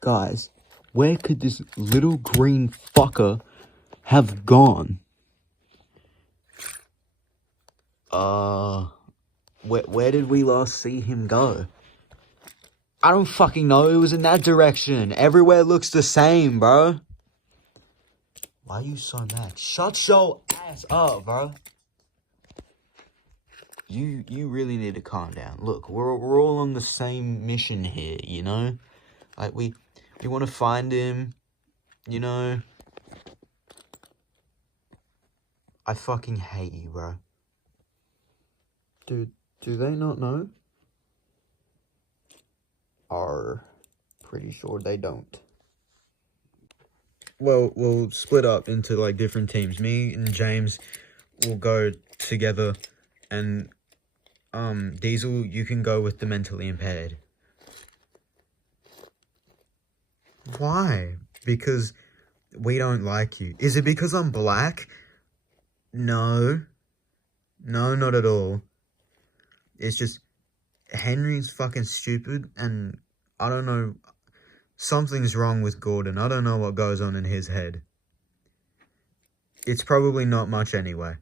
Guys, where could this little green fucker have gone? Where did we last see him go? I don't fucking know. It was in that direction. Everywhere looks the same, bro. Why are you so mad? Shut your ass up, bro. You really need to calm down. Look, we're all on the same mission here, you know? Like, we want to find him, you know? I fucking hate you, bro. Do they not know? Pretty sure they don't. Well, we'll split up into, like, different teams. Me and James will go together, and, Diesel, you can go with the mentally impaired. Why? Because we don't like you. Is it because I'm black? No. No, not at all. It's just, Henry's fucking stupid, and I don't know, something's wrong with Gordon. I don't know what goes on in his head. It's probably not much anyway.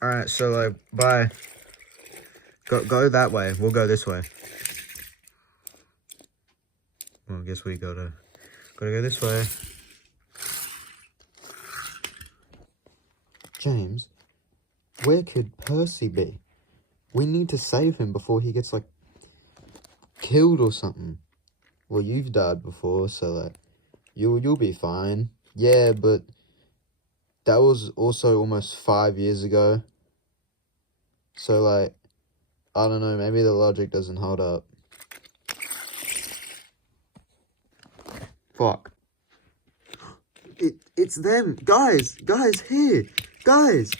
Alright, so, like, bye. Go that way. We'll go this way. Well, I guess we gotta go this way. James, where could Percy be? We need to save him before he gets, like, killed or something. Well, you've died before, so, like, you'll be fine. Yeah, but that was also almost 5 years ago. So, like, I don't know, maybe the logic doesn't hold up. Fuck. It's them. Guys, here. Guys.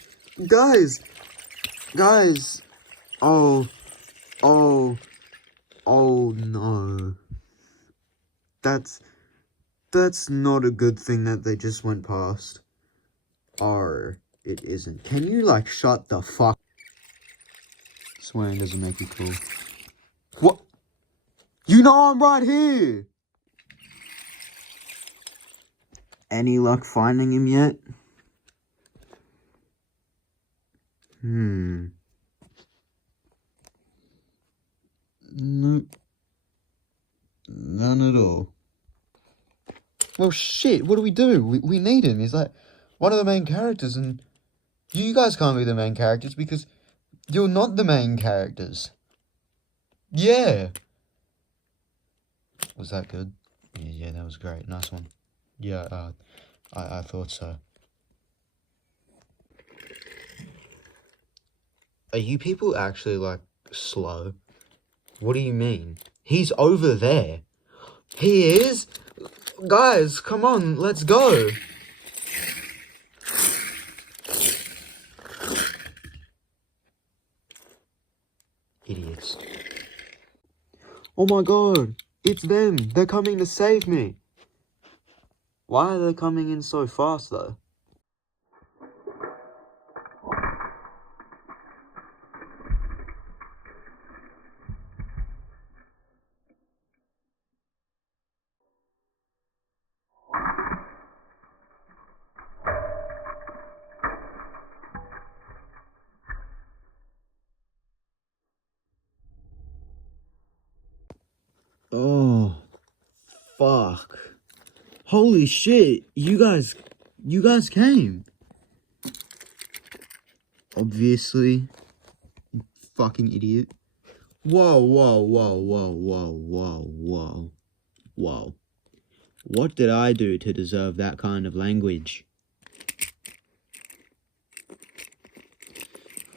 Oh no. That's not a good thing that they just went past. It isn't. Can you, like, shut the fuck? Swearing doesn't make you cool. What? You know I'm right here! Any luck finding him yet? Nope. None at all. Well, shit, what do? We need him. He's, like, one of the main characters, and you guys can't be the main characters because you're not the main characters. Yeah. Was that good? Yeah, that was great. Nice one. Yeah, I thought so. Are you people actually, like, slow? What do you mean? He's over there. He is? Guys, come on, let's go. Idiots. Oh my god, it's them. They're coming to save me. Why are they coming in so fast, though? Oh, fuck. Holy shit, you guys came. Obviously. You fucking idiot. Whoa. What did I do to deserve that kind of language?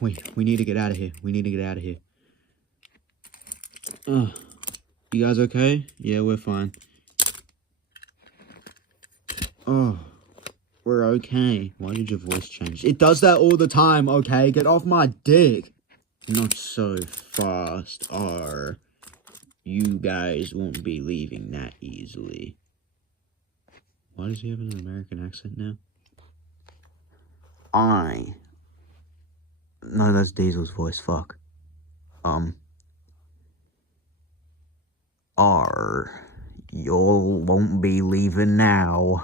Wait, we need to get out of here. You guys okay? Yeah, we're fine. Oh, we're okay. Why did your voice change? It does that all the time, okay? Get off my dick. Not so fast, you guys won't be leaving that easily. Why does he have an American accent now? No, that's Diesel's voice, fuck. You won't be leaving now.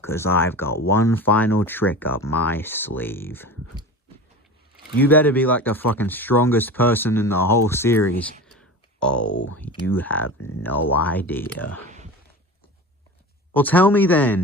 'Cause I've got one final trick up my sleeve. You better be like the fucking strongest person in the whole series. Oh, you have no idea. Well, tell me then.